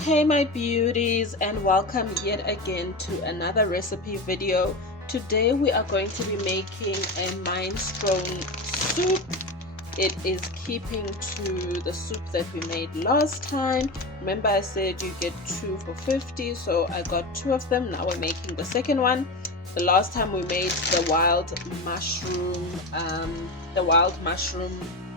Hey my beauties, and welcome yet again to another recipe video. Today we are going to be making a minestrone soup. It is keeping to the soup that we made last time. Remember I said you get 2 for 50, so I got 2 of them. Now we're making the second one. The last time we made the wild mushroom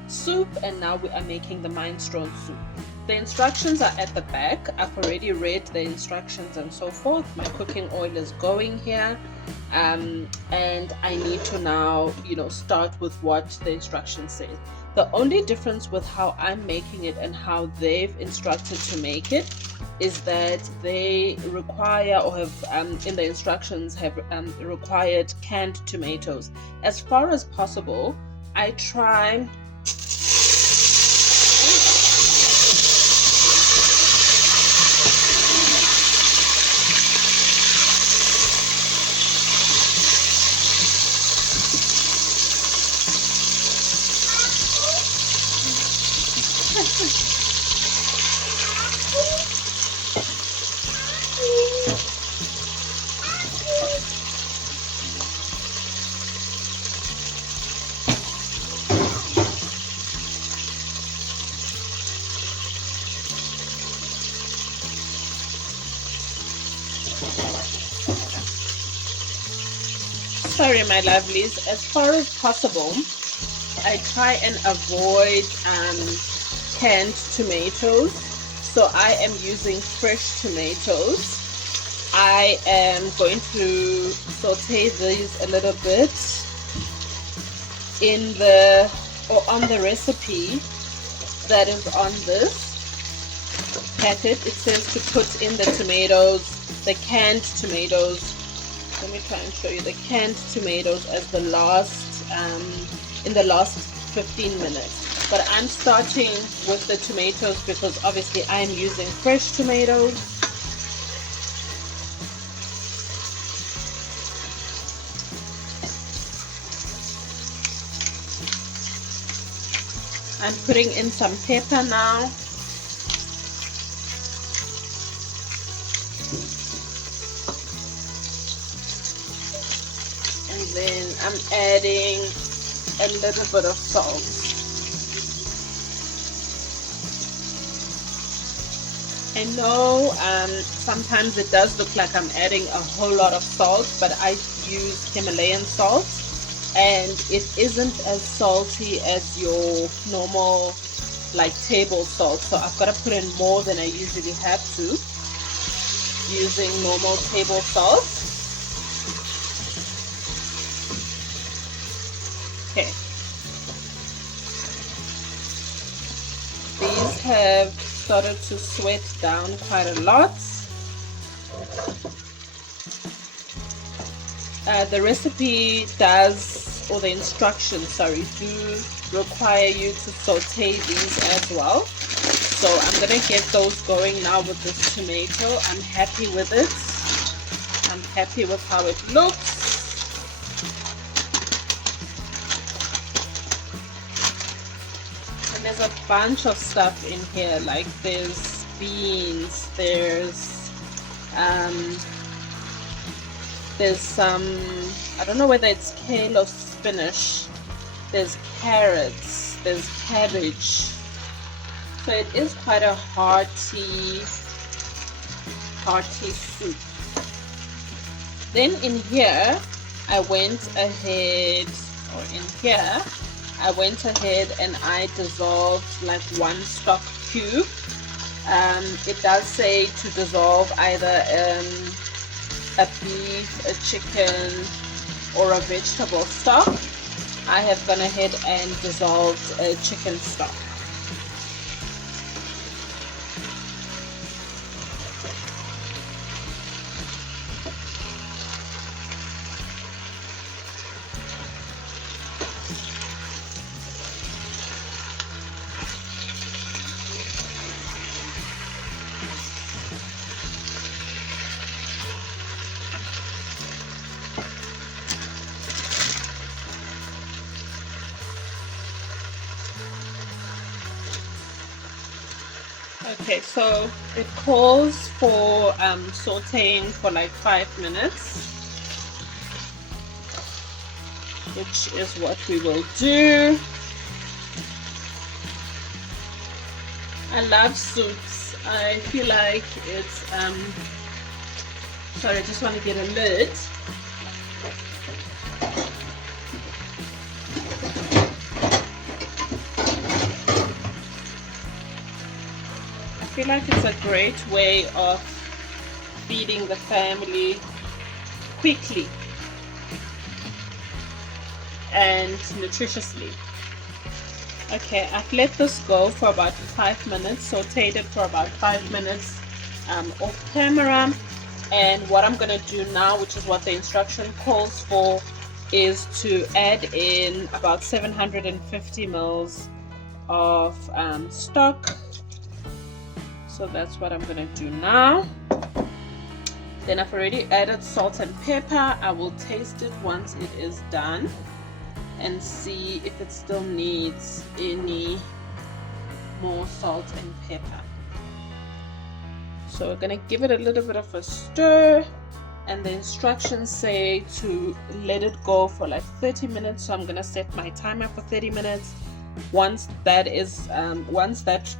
soup, and now we are making the minestrone soup. The instructions are at the back. I've already read the instructions and so forth. My cooking oil is going here, and I need to now start with what the instructions say. The only difference with how I'm making it and how they've instructed to make it is that they require, or have in the instructions have required canned tomatoes. As far as possible, I try sorry my lovelies, as far as possible I try and avoid canned tomatoes, so I am using fresh tomatoes. I am going to saute these a little bit on the recipe that is on this packet. It says to put in the tomatoes, the canned tomatoes. Let me try and show you the canned tomatoes as the last in the last 15 minutes. But I'm starting with the tomatoes because obviously I'm using fresh tomatoes. I'm putting in some pepper now. And then I'm adding a little bit of salt. I know sometimes it does look like I'm adding a whole lot of salt, but I use Himalayan salt and it isn't as salty as your normal like table salt, so I've got to put in more than I usually have to using normal table salt. Okay, these have started to sweat down quite a lot. The recipe does, or the instructions, sorry, do require you to saute these as well. So I'm gonna get those going now with this tomato. I'm happy with it. I'm happy with how it looks. And there's a bunch of stuff in here, like there's beans, there's some, I don't know whether it's kale or spinach, there's carrots, there's cabbage, so it is quite a hearty soup. Then in here I went ahead and I dissolved like 1 stock cube. It does say to dissolve either a beef, a chicken, or a vegetable stock. I have gone ahead and dissolved a chicken stock. Okay, so it calls for sauteing for like 5 minutes, which is what we will do. I love soups. I feel like it's sorry, I just want to get a lid. I feel like it's a great way of feeding the family quickly and nutritiously. Okay, I've let this go for about 5 minutes, sauteed it for about 5 minutes off camera. And what I'm gonna do now, which is what the instruction calls for, is to add in about 750 mils of stock. So that's what I'm gonna do now. Then I've already added salt and pepper. I will taste it once it is done and see if it still needs any more salt and pepper. So we're gonna give it a little bit of a stir, and the instructions say to let it go for like 30 minutes. So I'm gonna set my timer for 30 minutes. Once that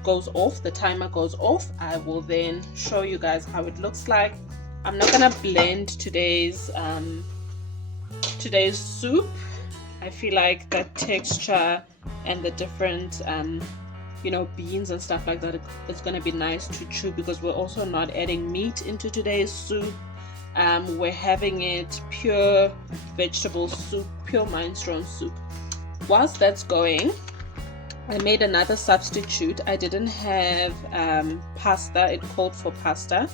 goes off, the timer goes off, I will then show you guys how it looks like. I'm not gonna blend today's soup. I feel like that texture and the different beans and stuff like that, it's gonna be nice to chew, because we're also not adding meat into today's soup. We're having it pure vegetable soup, pure minestrone soup. Whilst that's going, I made another substitute. I didn't have pasta. It called for pasta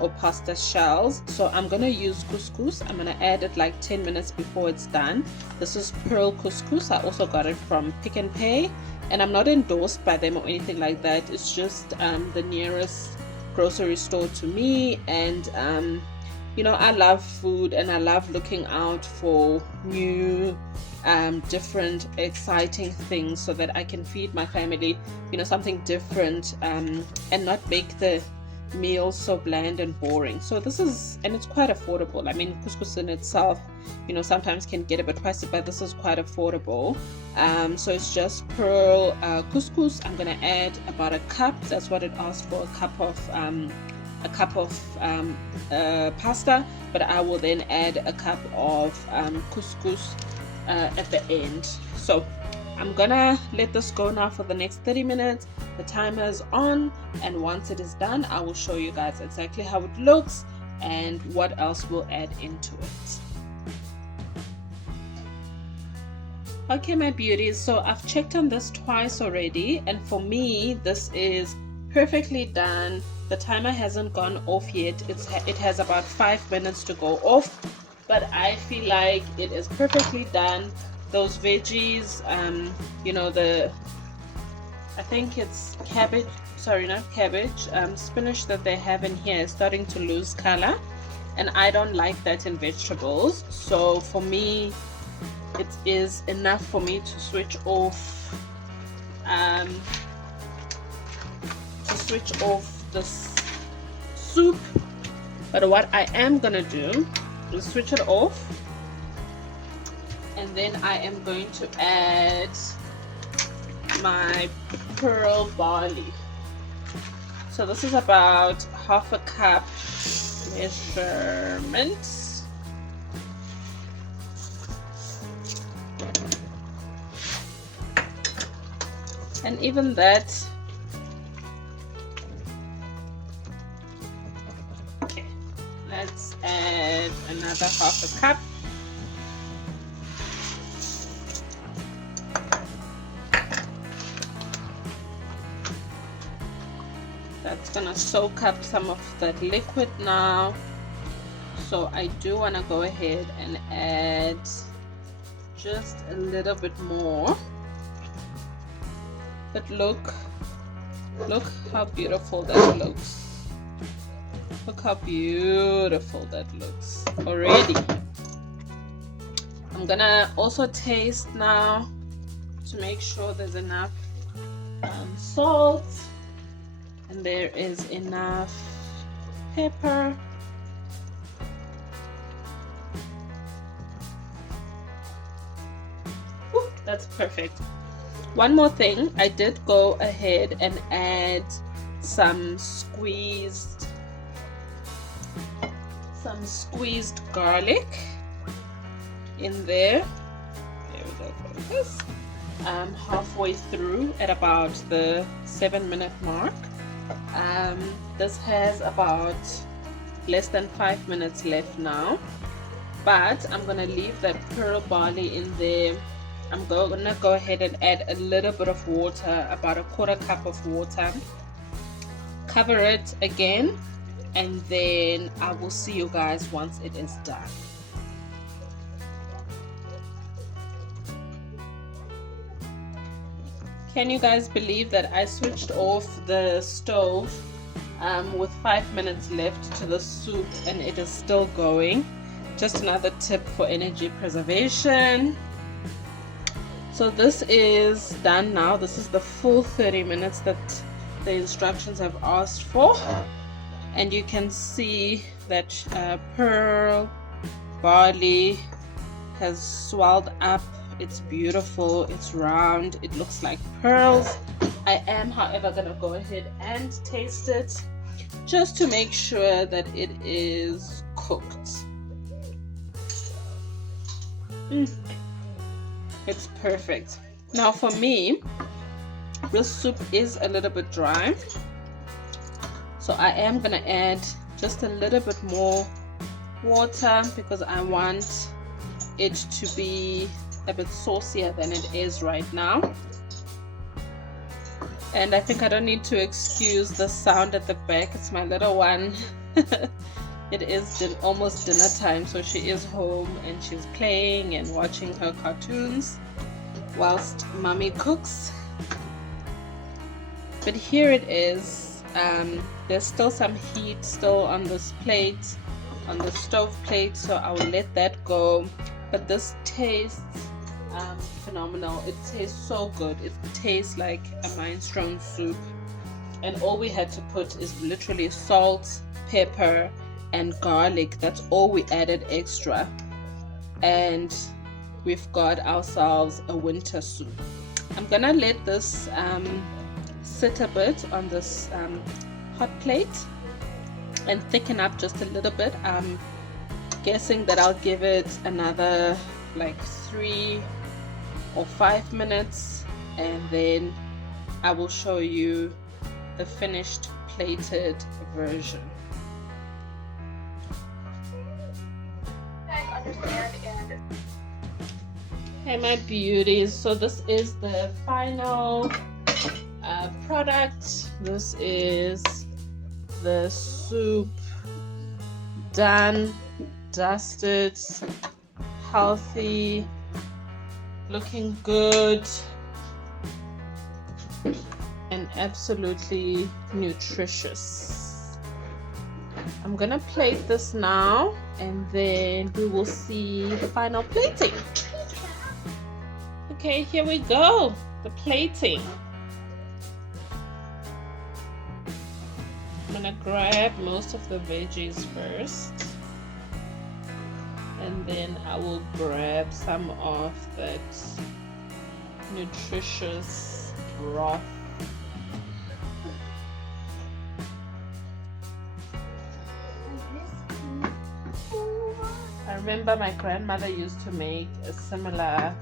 or pasta shells, so I'm gonna use couscous. I'm gonna add it like 10 minutes before it's done. This is pearl couscous. I also got it from Pick n Pay, and I'm not endorsed by them or anything like that. It's just the nearest grocery store to me, and I love food, and I love looking out for new different exciting things so that I can feed my family something different, and not make the meal so bland and boring. So this is, and it's quite affordable. I mean, couscous in itself sometimes can get a bit pricey, but this is quite affordable. So it's just pearl couscous. I'm gonna add about a cup. That's what it asked for, a cup of pasta, but I will then add a cup of couscous at the end. So I'm gonna let this go now for the next 30 minutes. The timer is on, and once it is done, I will show you guys exactly how it looks and what else we'll add into it. Okay, my beauties, so I've checked on this twice already, and for me this is perfectly done. The timer hasn't gone off yet. It has about 5 minutes to go off, but I feel like it is perfectly done. Those veggies, I think it's cabbage, sorry, not cabbage, spinach that they have in here is starting to lose color, and I don't like that in vegetables. So for me, it is enough for me to switch off this soup. But what I am gonna do is switch it off, and then I am going to add my pearl barley. So this is about half a cup measurement. And even that, okay, let's add another half a cup. That's gonna soak up some of that liquid now. So I do want to go ahead and add just a little bit more. But look how beautiful that looks. Look how beautiful that looks already. I'm gonna also taste now to make sure there's enough salt. And and there is enough pepper. Ooh, that's perfect. One more thing, I did go ahead and add some squeezed garlic in there. There we go, focus. Halfway through at about the 7-minute mark. This has about less than 5 minutes left now, but I'm gonna leave that pearl barley in there. I'm gonna go ahead and add a little bit of water, about a 1/4 cup of water, cover it again, and then I will see you guys once it is done. Can you guys believe that I switched off the stove with 5 minutes left to the soup and it is still going? Just another tip for energy preservation. So this is done now. This is the full 30 minutes that the instructions have asked for, and you can see that pearl barley has swelled up. It's beautiful, it's round, it looks like pearls. I am, however, gonna go ahead and taste it just to make sure that it is cooked. It's perfect. Now for me, this soup is a little bit dry, so I am gonna add just a little bit more water because I want it to be a bit saucier than it is right now. And I think I don't need to excuse the sound at the back. It's my little one. It is almost dinner time, so she is home and she's playing and watching her cartoons whilst mommy cooks. But here it is. There's still some heat still on this plate, on the stove plate, so I will let that go. But this tastes phenomenal. It tastes so good. It tastes like a minestrone soup, and all we had to put is literally salt, pepper and garlic. That's all we added extra, and we've got ourselves a winter soup. I'm gonna let this sit a bit on this hot plate and thicken up just a little bit. I'm guessing that I'll give it another like 3 or 5 minutes, and then I will show you the finished plated version. Hey my beauties, so this is the final product. This is the soup, done, dusted, healthy, looking good, and absolutely nutritious. I'm gonna plate this now, and then we will see the final plating. Okay, here we go, the plating. I'm gonna grab most of the veggies first, and then I will grab some of that nutritious broth. I remember my grandmother used to make a similar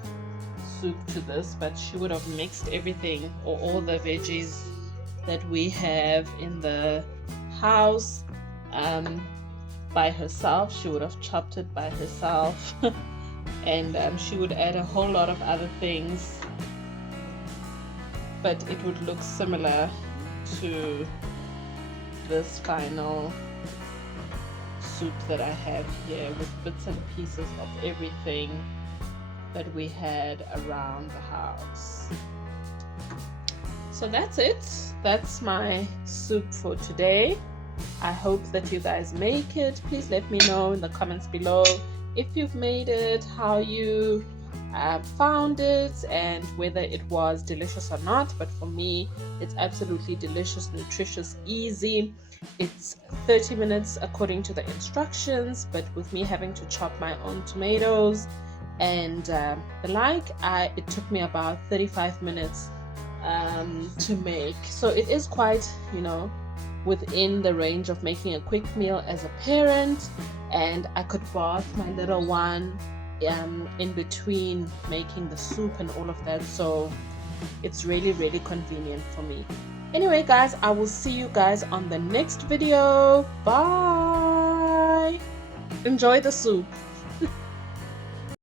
soup to this, but she would have mixed everything, or all the veggies that we have in the house, by herself. She would have chopped it by herself and she would add a whole lot of other things, but it would look similar to this final soup that I have here, with bits and pieces of everything that we had around the house. So that's it. That's my soup for today. I hope that you guys make it. Please let me know in the comments below if you've made it, how you found it and whether it was delicious or not. But for me, it's absolutely delicious, nutritious, easy. It's 30 minutes according to the instructions, but with me having to chop my own tomatoes and the like, it took me about 35 minutes to make. So it is quite, within the range of making a quick meal as a parent, and I could bath my little one in between making the soup and all of that, so it's really, really convenient for me. Anyway guys, I will see you guys on the next video. Bye. Enjoy the soup.